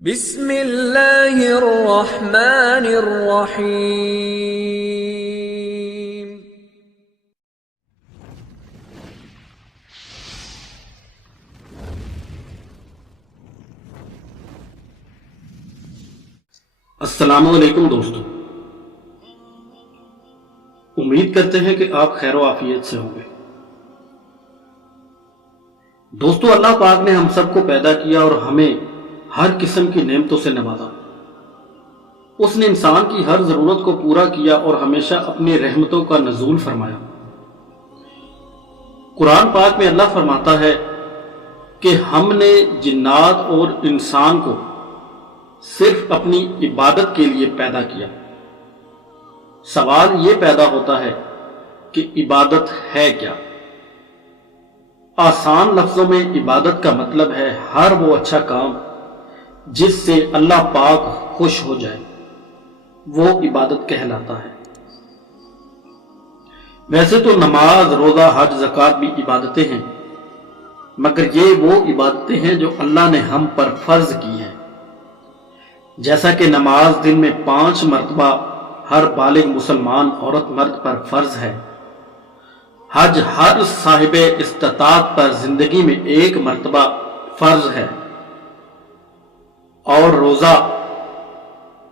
بسم اللہ الرحمن الرحیم۔ السلام علیکم دوستو، امید کرتے ہیں کہ آپ خیر و عافیت سے ہوں گے۔ دوستو، اللہ پاک نے ہم سب کو پیدا کیا اور ہمیں ہر قسم کی نعمتوں سے نوازا۔ اس نے انسان کی ہر ضرورت کو پورا کیا اور ہمیشہ اپنی رحمتوں کا نزول فرمایا۔ قرآن پاک میں اللہ فرماتا ہے کہ ہم نے جنات اور انسان کو صرف اپنی عبادت کے لیے پیدا کیا۔ سوال یہ پیدا ہوتا ہے کہ عبادت ہے کیا؟ آسان لفظوں میں عبادت کا مطلب ہے ہر وہ اچھا کام جس سے اللہ پاک خوش ہو جائے، وہ عبادت کہلاتا ہے۔ ویسے تو نماز، روزہ، حج، زکوٰۃ بھی عبادتیں ہیں، مگر یہ وہ عبادتیں ہیں جو اللہ نے ہم پر فرض کی ہیں، جیسا کہ نماز دن میں 5 مرتبہ ہر بالغ مسلمان عورت مرد پر فرض ہے، حج ہر صاحب استطاعت پر زندگی میں 1 مرتبہ فرض ہے، اور روزہ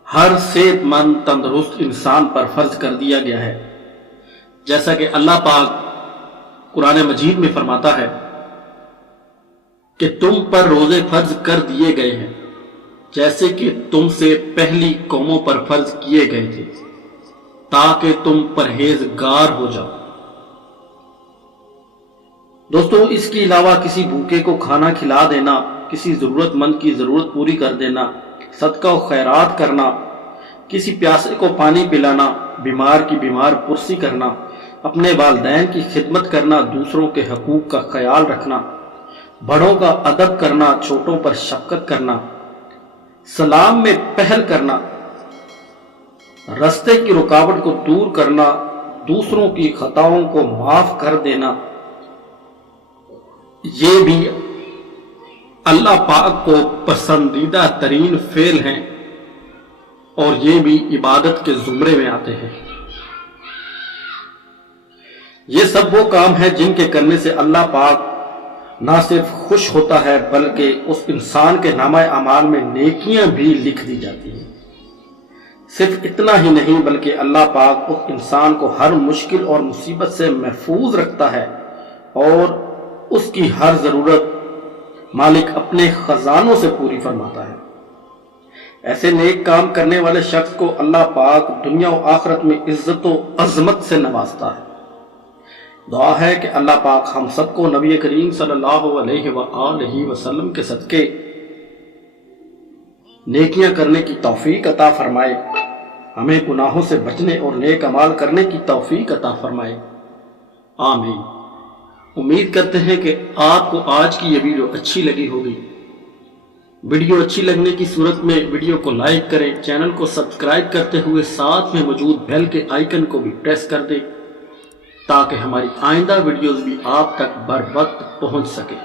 ہر صحت مند تندرست انسان پر فرض کر دیا گیا ہے، جیسا کہ اللہ پاک قرآن مجید میں فرماتا ہے کہ تم پر روزے فرض کر دیے گئے ہیں جیسے کہ تم سے پہلی قوموں پر فرض کیے گئے تھے، تاکہ تم پرہیزگار ہو جاؤ۔ دوستو، اس کے علاوہ کسی بھوکے کو کھانا کھلا دینا، کسی ضرورت مند کی ضرورت پوری کر دینا، صدقہ و خیرات کرنا، کسی پیاسے کو پانی پلانا، بیمار کی بیمار پرسی کرنا، اپنے والدین کی خدمت کرنا، دوسروں کے حقوق کا خیال رکھنا، بڑوں کا ادب کرنا، چھوٹوں پر شفقت کرنا، سلام میں پہل کرنا، راستے کی رکاوٹ کو دور کرنا، دوسروں کی خطاؤں کو معاف کر دینا، یہ بھی اللہ پاک کو پسندیدہ ترین فعل ہیں اور یہ بھی عبادت کے زمرے میں آتے ہیں۔ یہ سب وہ کام ہیں جن کے کرنے سے اللہ پاک نہ صرف خوش ہوتا ہے بلکہ اس انسان کے نامہ اعمال میں نیکیاں بھی لکھ دی جاتی ہیں۔ صرف اتنا ہی نہیں بلکہ اللہ پاک اس انسان کو ہر مشکل اور مصیبت سے محفوظ رکھتا ہے اور اس کی ہر ضرورت مالک اپنے خزانوں سے پوری فرماتا ہے۔ ایسے نیک کام کرنے والے شخص کو اللہ پاک دنیا و آخرت میں عزت و عظمت سے نوازتا ہے۔ دعا ہے کہ اللہ پاک ہم سب کو نبی کریم صلی اللہ علیہ وآلہ وسلم کے صدقے نیکیاں کرنے کی توفیق عطا فرمائے، ہمیں گناہوں سے بچنے اور نیک اعمال کرنے کی توفیق عطا فرمائے، آمین۔ امید کرتے ہیں کہ آپ کو آج کی یہ ویڈیو اچھی لگی ہوگی۔ ویڈیو اچھی لگنے کی صورت میں ویڈیو کو لائک کریں، چینل کو سبسکرائب کرتے ہوئے ساتھ میں موجود بیل کے آئیکن کو بھی پریس کر دیں تاکہ ہماری آئندہ ویڈیوز بھی آپ تک بر وقت پہنچ سکے۔